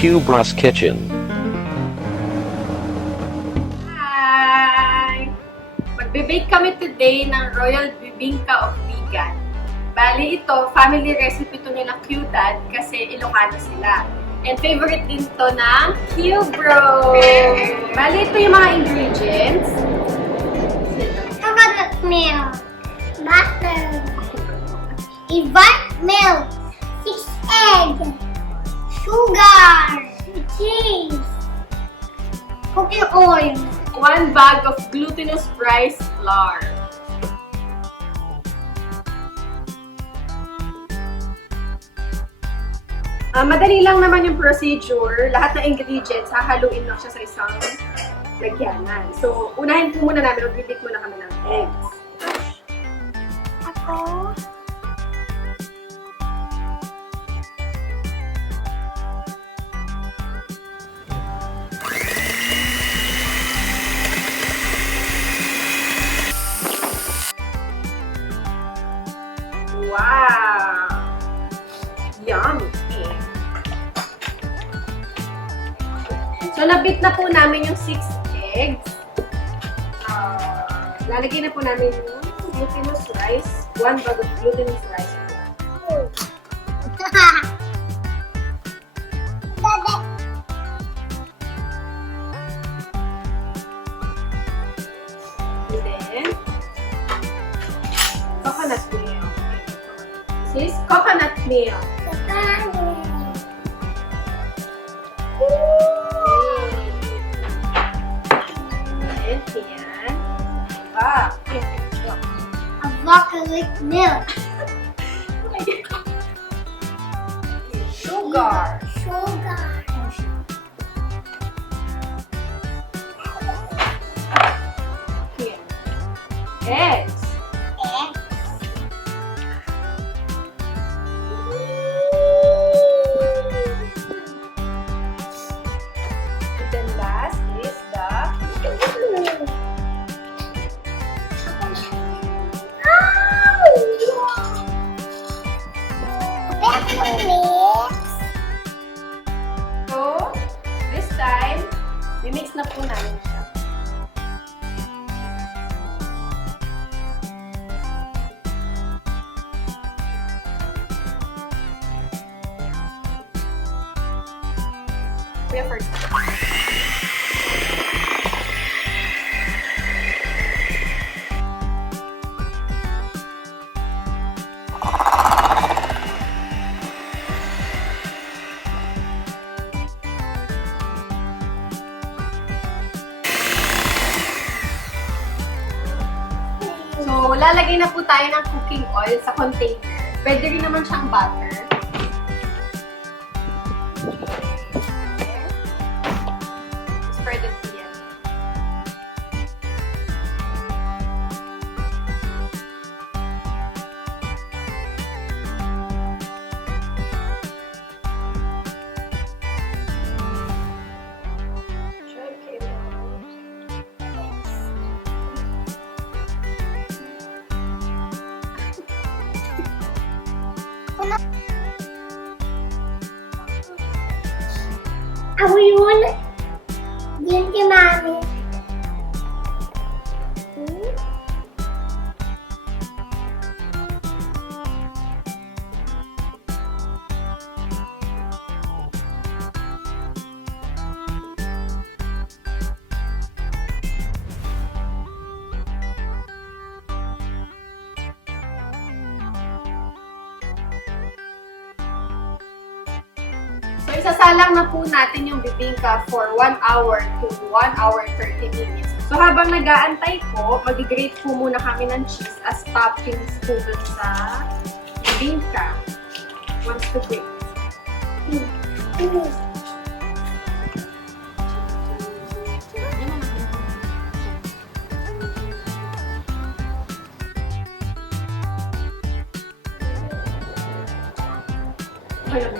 Qbros Kitchen. Hi! Magbe-bake kami today ng Royal Bibingka of Vigan. Bali ito, family recipe to nila Qdad kasi Ilocano sila. And favorite din to ng Qbros! Bali ito yung mga ingredients. Coconut milk, butter, Vigan milk, 6 eggs, sugar, cheese, cooking oil, 1 bag of glutinous rice flour. Madali lang naman yung procedure. Lahat ng ingredients, hahaluin lang siya sa isang lagyanan. So, unahin po muna namin, magbibig muna kami ng eggs. ako, Wow! Yum! So, nabit na po namin yung 6 eggs. Lalagay na po namin yung glutinous rice. 1 bag of glutinous rice. And then, coconut milk. This is coconut milk. And yan. avocado milk, Sugar. sugar, Here. Eggs. egg, And then last is the So, this time, mimix na po namin siya. Kuya first. So, lalagay na po tayo ng cooking oil sa container. Pwede rin naman siyang butter. Spread it here. Ako yun. Yun kay mami. So, isasalang na po natin yung bibingka for 1 hour to 1 hour 30 minutes. So, habang nag-aantay po, mag-grate po muna kami ng cheese as toppings po dun sa bibingka. Once to grate. Ayun,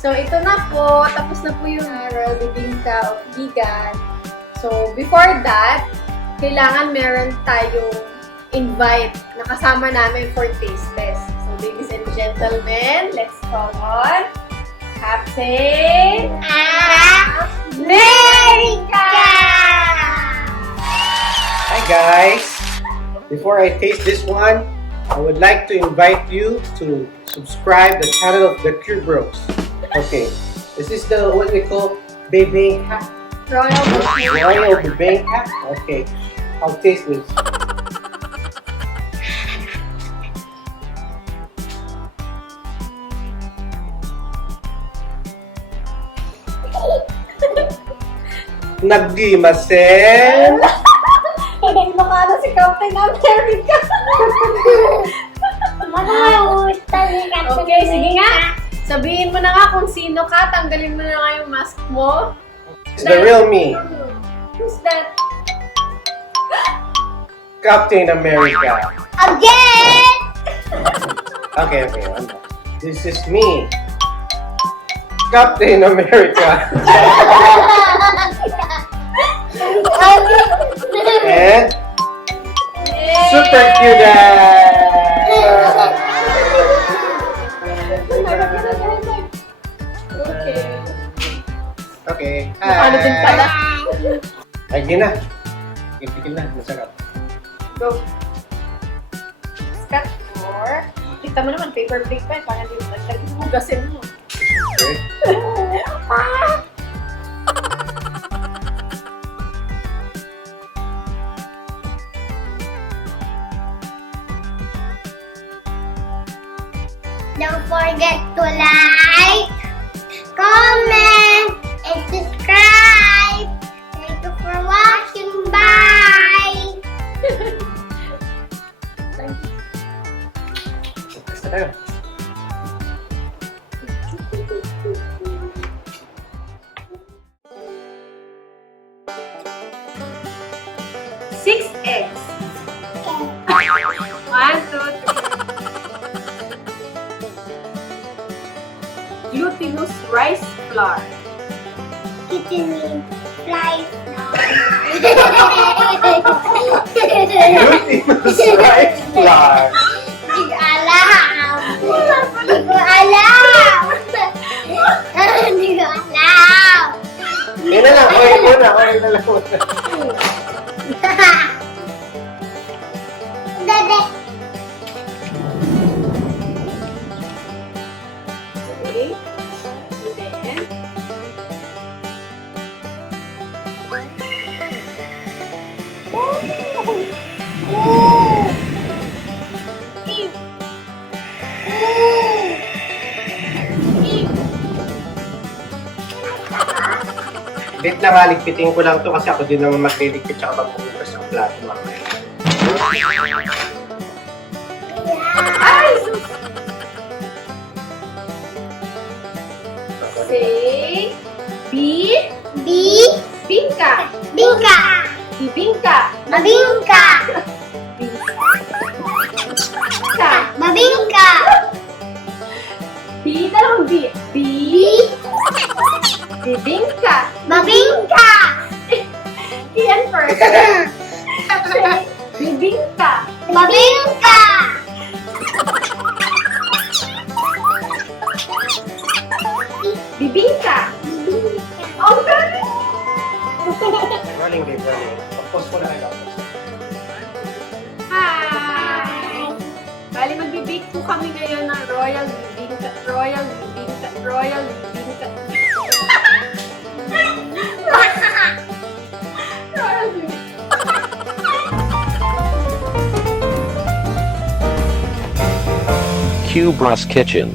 So, ito na po. Tapos na po yung Royal Bibingka of Vigan. So, before that, kailangan meron tayong invite na kasama namin for taste test. So, ladies and gentlemen, let's call on Captain America! Hi guys! Before I taste this one, I would like to invite you to subscribe the channel of the Qbros. Okay, this is the what we call Bibingka. Royal Bibingka. Okay, I'll taste this. Nagdimasel. Ilocano si Captain America. Okay, sige nga. Sabihin mo na nga kung sino ka. Tanggalin mo na nga yung mask mo. It's the real me, Who's that? Captain America. Again! Okay. This is me, Captain America. And Super Okay. Ano din pala? Ay, di na. Ipikil na. Masarap. Go. Cut more. Kita mo naman, paper plate pa eh. Parang hugasin mo. Okay. Don't forget to like, comment, and subscribe. Thank you for watching. Bye! Basta tayo. Six eggs. Okay. 1, 2, 3. Glutinous rice flour. Kitchen flies now. Glutinous rice flour. Hindi ko alam. Hindi ko alam. Hindi ko alam. Yan na lang. Okay muna. Okay na lang muna. Dede. Okay. And then, Bit na nga, ligpitin ko lang to kasi ako din naman magliligpit tsaka magbubukas ng plato mamaya. ay! Say, Bibingka. Bingka. Bibingka. Mabingka. Bibingka. Mabingka. Dalawang B. Bibingka. Mabingka. Iyan first. Bibingka. Mabingka. Bibingka. Oh, galing! Rolling, babe, rolling. Pag-pause ko na kayo. Hi! Bali, magbibake po kami ngayon ng Royal Bibingka. Royal Bibingka. Royal Bibingka. Royal Bibingka. Qbros Kitchen.